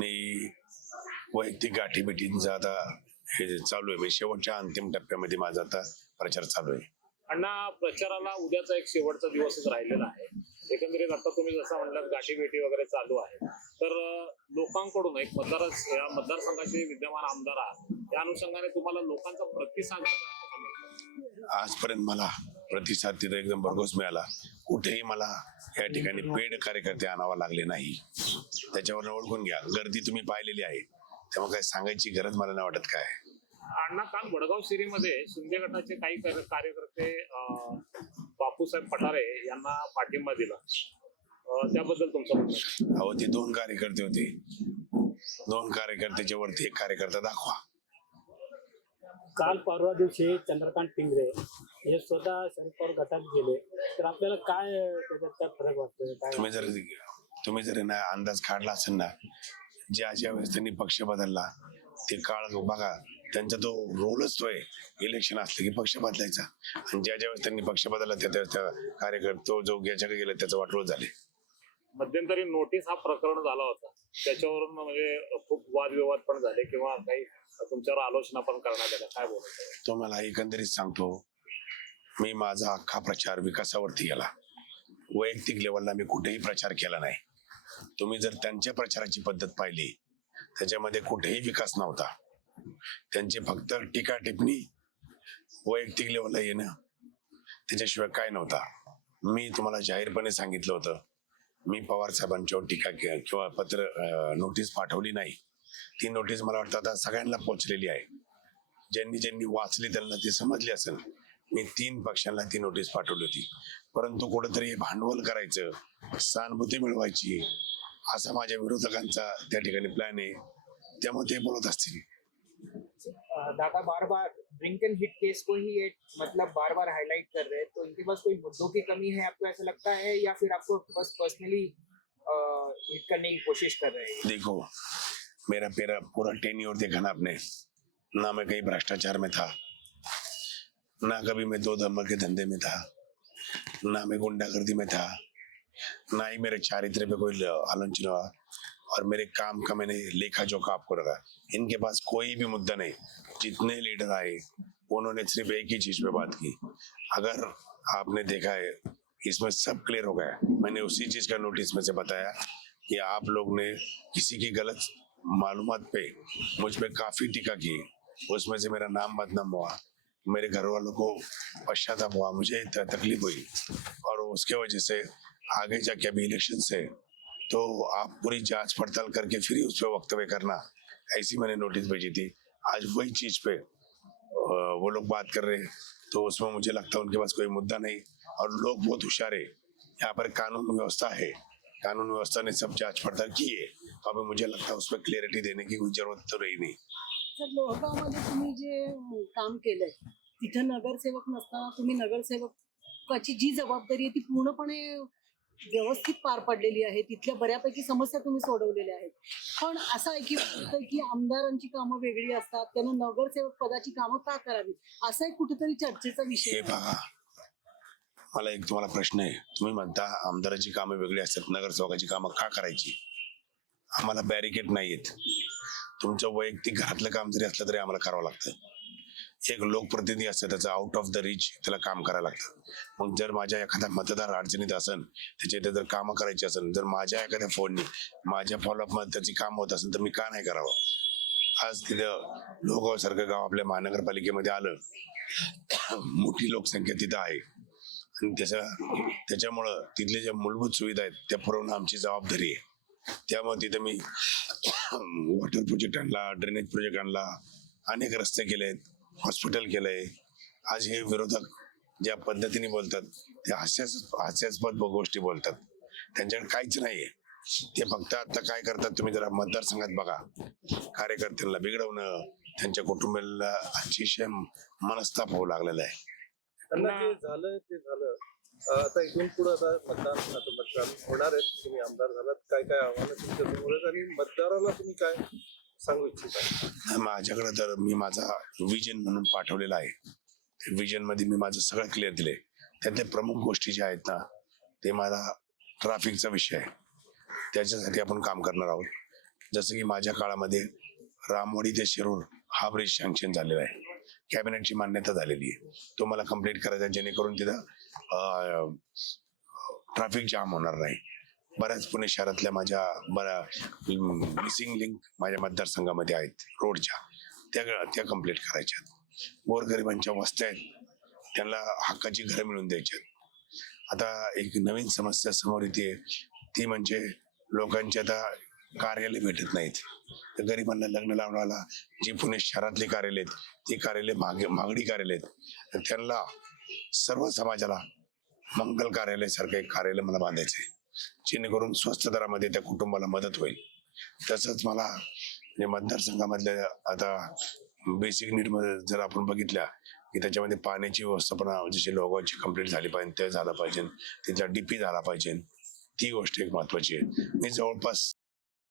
आणि वैयक्तिक गाठीभेटींचा आता हे चालू आहे. म्हणजे शेवटच्या अंतिम टप्प्यामध्ये माझा आता प्रचार चालू आहे. अण्णा, प्रचाराला उद्याचा एक शेवटचा दिवसच राहिलेला आहे. एकंदरीत आता तुम्ही जसं म्हणलात गाठीभेटी वगैरे चालू आहे, तर लोकांकडून एक या मतदारसंघाचे विद्यमान आमदार आहात, त्या अनुषंगाने तुम्हाला लोकांचा प्रतिसाद आजपर्यंत मला प्रतिसाद तिथे एकदम भरघोस मिळाला. कुठेही मला या ठिकाणी पेड कार्यकर्ते आणावा लागले नाही. त्याच्यावर ओळखून घ्या, गर्दी तुम्ही पाहिलेली आहे, त्यामुळे काय सांगायची गरज मला नाही वाटत. काय अण्णा, काल वडगाव सिरीमध्ये शिंदे गटाचे काही कार्यकर्ते बापूसाहेब पठारे यांना पाठिंबा दिला, त्याबद्दल तुमचं म्हणणं? अहो, ते 2 कार्यकर्ते होते. 2 कार्यकर्त्याच्या वरती एक कार्यकर्ता दाखवा. काल परवा दिवशी चंद्रकांत टिंगरे हे स्वतः शरद पवार गटात गेले, तर आपल्याला काय त्याच्यात काय फरक वाटतोय? तुम्ही जर ना अंदाज काढला असेल ना, ज्या वेळेस त्यांनी पक्ष बदलला ते काळ बघा, त्यांचा तो रोलच तो आहे. इलेक्शन असलं की पक्ष बदलायचा, आणि ज्या वेळेस त्यांनी पक्ष बदलला त्या कार्यकर्ता तो जो ज्याच्याकडे गेला त्याचं वाटोळ झाले. मध्यंतरी नोटीस हा प्रकरण झाला होता, त्याच्यावरून म्हणजे खूप वादविवाद पण झाले किंवा काही तुमच्यावर आलोचना पण करण्यात आल्या. काय बोलायचं? तो मला एकंदरीत सांगतो, मी माझा अख्खा प्रचार विकासावरती केला. वैयक्तिक लेवलला मी कुठेही प्रचार केला नाही. तुम्ही जर त्यांच्या प्रचाराची पद्धत पाहिली, त्याच्यामध्ये कुठेही विकास नव्हता. त्यांची फक्त टीका टिप्पणी, वैयक्तिक लेवलला येणं, त्याच्याशिवाय काय नव्हता. मी तुम्हाला जाहीरपणे सांगितलं होतं, मी पवार साहेबांच्यावर टीका किंवा पत्र नोटीस पाठवली नाही. ती नोटीस मला वाटतं आता सगळ्यांना पोहोचलेली आहे. ज्यांनी वाचली त्यांना ती समजली असेल. मी 3 पक्षांना ती नोटीस पाठवली होती, परंतु कुठेतरी भांडवल करायचं, सहानुभूती मिळवायची, असा माझ्या विरोधकांचा त्या ठिकाणी प्लॅन आहे. त्यामुळे ते बोलत असतील. दादा बार बार ड्रिंक एंड हिट केस को ही मतलब बार बार हाईलाइट कर रहे हैं, तो इनके पास कोई मुद्दों की कमी है, आपको ऐसा लगता है, या फिर आपको बस पर्सनली हिट करने की कोशिश कर रहे हैं? देखो, मेरा पूरा टेन्योर देखा ना आपने, ना मैं कहीं भ्रष्टाचार में था, ना कभी मैं 2 नंबर के धंधे में था, ना मैं गुंडागर्दी में था, ना ही मेरे चारित्र पे कोई आलोचना, और मेरे काम का मैंने लेखा जोखा आपको रखा. इनके पास कोई भी मुद्दा नहीं. जितने लीडर आए उन्होंने सिर्फ एक ही चीज पे बात की. अगर आपने देखा है, इसमें सब क्लियर हो गया. मैंने उसी चीज का नोटिस में से बताया कि आप लोग ने किसी की गलत मालूमात पे मुझ पे काफी टीका की, उसमें से मेरा नाम बदनाम हुआ, मेरे घर वालों को पश्चाताप हुआ, मुझे तकलीफ हुई, और उसके वजह से आगे जाके अभी इलेक्शन से तो आप पूरी जांच पड़ताल करके फिर ही उस पर वक्तव्य करना, ऐसी मैंने नोटिस भेजी थी. आज वही चीज पे वो लोग बात कर रहे हैं, तो उसमें मुझे लगता है उनके पास कोई मुद्दा नहीं, और लोग बहुत होशियार है. यहाँ पर कानून व्यवस्था है, कानून व्यवस्था ने सब जांच पड़ताल की है. तो अभी मुझे लगता है उस पर क्लियरिटी देने की कोई जरूरत तो रही नहीं. सर, लोहगावमध्ये तुम्ही जे काम केलंय, तिथं नगरसेवक नसताना तुम्ही नगरसेवकाची जी जबाबदारी आहे ती पूर्णपणे व्यवस्थित पार पडलेली आहे. तिथल्या बऱ्यापैकी समस्या तुम्ही सोडवलेल्या आहेत. पण असं ऐकलं की आमदारांची कामं वेगळी असतात, त्यांना नगरसेवक पदाची कामं का करावी, असा एक कुठेतरी चर्चेचा विषय हे पहा, मला एक तुम्हाला प्रश्न आहे. तुम्ही म्हणता आमदाराची कामं वेगळी असतात, नगरसेवकाची कामं का करायची? आम्हाला बॅरिकेड नाहीयेत. तुमचं वैयक्तिक घरातलं काम जरी असलं तरी आम्हाला करावं लागतं. एक लोकप्रतिनिधी असतं, त्याचं आउट ऑफ द रीच त्याला काम करायला लागतं. मग जर माझ्या एखादा मतदार अडचणीत असेल, त्याच्या जर कामं करायची असेल, जर माझ्या एखाद्या फोननी माझ्या फॉलोअप मध्ये त्याची काम होत असेल, तर मी का नाही करावं? आज तिथं लोहगाव सारखं गाव आपल्या महानगरपालिकेमध्ये आलं, मोठी लोकसंख्या तिथं आहे, आणि त्याच्यामुळं तिथल्या ज्या मूलभूत सुविधा आहेत त्या पुरवणं आमची जबाबदारी आहे. त्यामुळे तिथे मी वॉटर प्रोजेक्ट आणला, ड्रेनेज प्रोजेक्ट आणला, अनेक रस्ते केलेत, हॉस्पिटल केलंय. आज हे विरोधक ज्या पद्धतीने बोलतात ते हास्यास्पद गोष्टी बोलतात. त्यांच्याकडे काहीच नाहीये. ते फक्त आता काय करतात, तुम्ही जरा मतदारसंघात बघा, कार्यकर्त्यांना बिघडवणं, त्यांच्या कुटुंबाला अतिशय मनस्ताप होऊ लागलेला आहे. जे झालं ते झालं. आता इथून पुढे आता मतदान होणार आहेत. तुम्ही आमदार झालात, काय काय आव्हानं तुमच्या समोर आहेत आणि मतदाराला तुम्ही काय सांगू इच्छिता? माझ्याकडे तर मी माझा विजन म्हणून पाठवलेला आहे. विजन मध्ये मी माझं सगळं क्लिअर दिले. त्यातले प्रमुख गोष्टी ज्या आहेत ना, ते माझा ट्रॅफिकचा विषय आहे. त्याच्यासाठी आपण काम करणार आहोत. जसं की माझ्या काळामध्ये रामवाडी ते शिरूर हा ब्रिज सँक्शन झालेला आहे, कॅबिनेटची मान्यता झालेली आहे. तो मला कम्प्लीट करायचा आहे, जेणेकरून तिथं ट्रॅफिक जाम होणार नाही. बऱ्याच पुणे शहरातल्या माझ्या मिसिंग लिंक माझ्या मतदारसंघामध्ये आहेत रोडच्या, त्या कम्प्लीट करायच्या. गोरगरिबांच्या वस्त्या आहेत, त्यांना हक्काची घरं मिळवून द्यायची. आता एक नवीन समस्या समोर येते, ती म्हणजे लोकांची आता कार्यालय भेटत नाहीत. तर गरिबांना लग्न लावण्याला जी पुणे शहरातली कार्यालय आहेत, ती कार्यालय मागणी कार्यालय आहेत. तर त्यांना सर्व समाजाला मंगल कार्यालय सारखं एक कार्यालय मला बांधायचं आहे, जेणेकरून स्वस्त दरामध्ये त्या कुटुंबाला मदत होईल. तसंच मला म्हणजे मतदारसंघामधल्या आता बेसिक नीड मध्ये जर आपण बघितल्या की त्याच्यामध्ये पाण्याची व्यवस्थापना जशी लोगांची कंप्लीट झाली पाहिजे ते झालं पाहिजे, तिथला डीपी झाला पाहिजे, ती गोष्ट एक महत्वाची आहे. मी जवळपास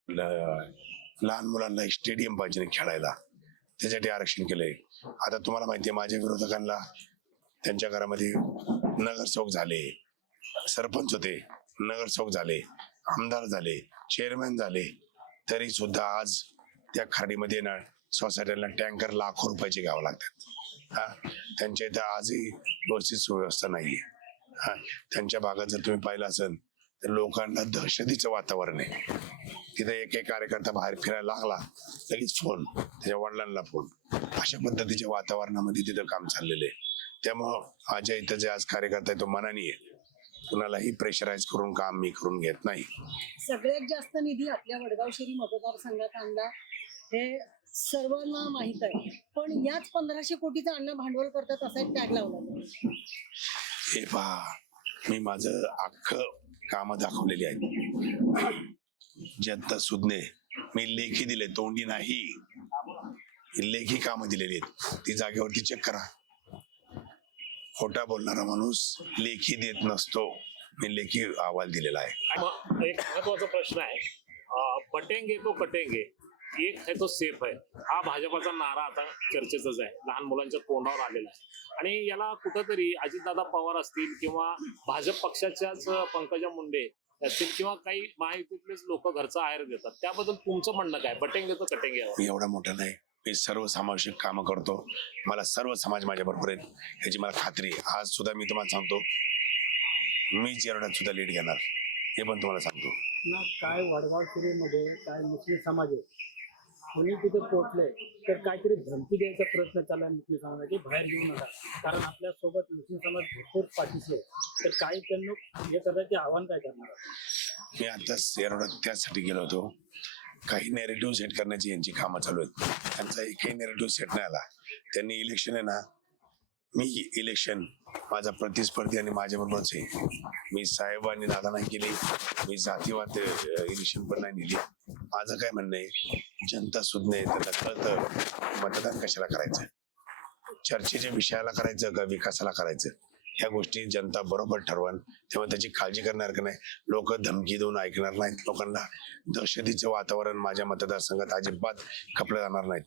लहान मुलांना एक स्टेडियम पाहिजे खेळायला, त्यासाठी आरक्षण केलंय. आता तुम्हाला माहिती आहे माझ्या विरोधकांना त्यांच्या घरामध्ये नगरसेवक झाले, सरपंच होते, नगरसेवक झाले, आमदार झाले, चेअरमॅन झाले, तरी सुद्धा आज त्या खाडीमध्ये ना सोसायटीला टँकर लाखो रुपयाचे घ्यावं लागतात. हा, त्यांच्या इथं आजही व्यवस्थित सुव्यवस्था नाहीये. हा, त्यांच्या भागात जर तुम्ही पाहिलं असेल तर लोकांना दहशतीचं वातावरण आहे. तिथे एक कार्यकर्ता बाहेर फिरायला लागला लगेच फोन, त्याच्या वडिलांना फोन, अशा पद्धतीच्या वातावरणामध्ये तिथं काम चाललेलं आहे. त्यामुळं माझ्या इथं जे आज कार्यकर्ता आहे तो मनानी आहे, कुणालाही प्रेशराईज करून काम मी करून घेत नाही. सगळ्यात जास्त निधी आपल्या वडगाव शिरी मतदारसंघात आणला हे सर्वांना माहित आहे, पण याच 1500 कोटीचा अण्णा भांडवल करतात असा एक टॅग लावला. हे पहा, मी माझं अख्खं कामं दाखवलेली आहेत. जनता सुज्ञे, मी लेखी दिले, तोंडी नाही, लेखी कामं दिलेली आहेत. ती जागेवरती चेक करा. खोटा बोलणारा माणूस लेखी देत नसतो, मी लेखी अहवाल दिलेला आहे. मग एक महत्वाचा प्रश्न आहे, बटेंगे तो कटेंगे, एक है तो सेफ है, हा भाजपाचा नारा आता चर्चेचाच आहे, लहान मुलांच्या तोंडावर आलेला आहे. आणि याला कुठंतरी अजितदादा पवार असतील किंवा भाजप पक्षाच्याच पंकजा मुंडे असतील किंवा काही महायुतीतलेच लोक घरचा आहेर देतात, त्याबद्दल तुमचं म्हणणं काय? बटेंगे तो कटेंगे यावर. मी एवढा मोठा नाही, मी सर्वसमावेशक कामं करतो, मला सर्व समाज माझ्या बरोबर आहेत ह्याची मला खात्री आहे. आज सुद्धा मी तुम्हाला सांगतो, मी जेरडात सुद्धा लीड घेणार, हे पण तुम्हाला सांगतो ना. काय वडगाव शिरीमध्ये काय मुस्लिम समाज आहे, कोणी तिथे पोहोचलंय तर काहीतरी धमकी द्यायचा प्रयत्न चालला मुस्लिम समाजाची, बाहेर येऊ नका, कारण आपल्या सोबत मुस्लिम समाज भरपूर पाठीशी आहे. तर काही त्यांना हे करायचे आव्हान काय करणार? मी आताच जेरडात त्यासाठी गेलो होतो. काही नेरेटिव्ह सेट करण्याची यांची कामं चालू आहेत, त्यांचा एकही नेरेटिव्ह सेट नाही आला. त्यांनी इलेक्शन आहे ना, मी इलेक्शन माझा प्रतिस्पर्धी आणि माझ्याबरोबरच आहे. मी साहेबांनी दादा नाही केली, मी जातीवाद इलेक्शन पण नाही नेली. माझं काय म्हणणं आहे, जनता सुज्ञ त्यांना कळतं मतदान कशाला करायचं, चर्चेच्या विषयाला करायचं का विकासाला करायचं, ह्या गोष्टी जनता बरोबर ठरवण. तेव्हा त्याची काळजी करणार का नाही. लोक धमकी देऊन ऐकणार नाहीत, लोकांना दहशतीचं वातावरण माझ्या मतदारसंघात अजिबात खपलं जाणार नाहीत.